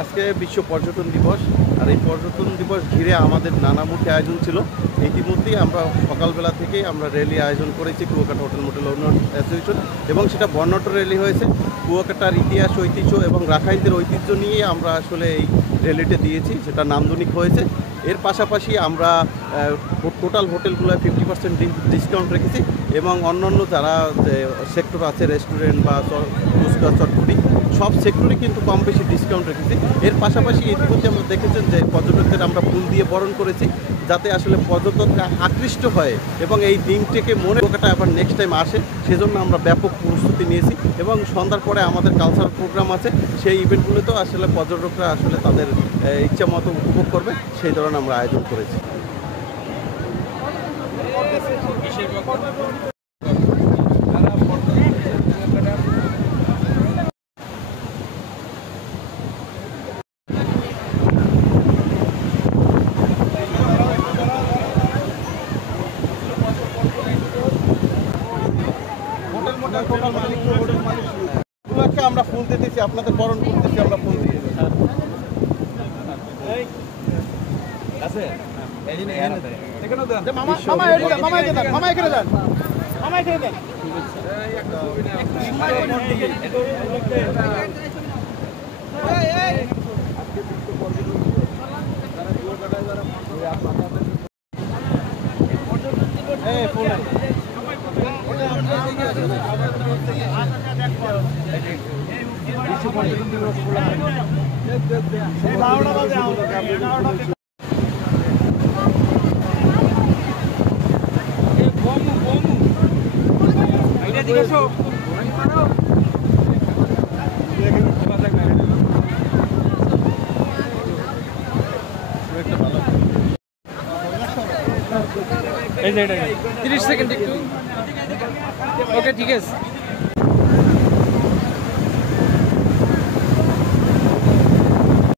আজকে বিশ্ব পর্যটন দিবস। আর এই পর্যটন দিবস ঘিরে আমাদের নানামুখী আয়োজন ছিল। ইতিমধ্যেই আমরা সকালবেলা থেকেই আমরা র্যালি আয়োজন করেছি কুয়াকাটা হোটেল মোটেল ওনার অ্যাসোসিয়েশন, এবং সেটা বর্ণাঢ্য র্যালি হয়েছে। কুয়াকাটার ইতিহাস, ঐতিহ্য এবং রাখাইনদের ঐতিহ্য নিয়ে আমরা আসলে এই র্যালিটা দিয়েছি, সেটা নান্দনিক হয়েছে। এর পাশাপাশি আমরা টোটাল হোটেলগুলোয় 50% ডিসকাউন্ট রেখেছি, এবং অন্যান্য যারা সেক্টর আছে, রেস্টুরেন্ট বা ফুচকা, চটপটি, সব সেক্টরে কিন্তু কম বেশি ডিসকাউন্ট রেখেছি। এর পাশাপাশি ইতিমধ্যে আমরা দেখেছেন যে পর্যটকদের আমরা ফুল দিয়ে বরণ করেছি, যাতে আসলে পর্যটকরা আকৃষ্ট হয় এবং এই দিনটিকে মনে রাখাটা আবার নেক্সট টাইম আসে, সেজন্য আমরা ব্যাপক প্রস্তুতি নিয়েছি। এবং সন্ধ্যার পরে আমাদের কালচারাল প্রোগ্রাম আছে, সেই ইভেন্টগুলোতেও আসলে পর্যটকরা আসলে তাদের ইচ্ছা মতো উপভোগ করবে, সেই ধরনের আমরা আয়োজন করেছি। আমরা ফুল দিতেছি, আপনাদের বরণ করতেছি আমরা ফুল দিয়ে। এই যে 30 সেকেন্ড একটু। ওকে, ঠিক আছে।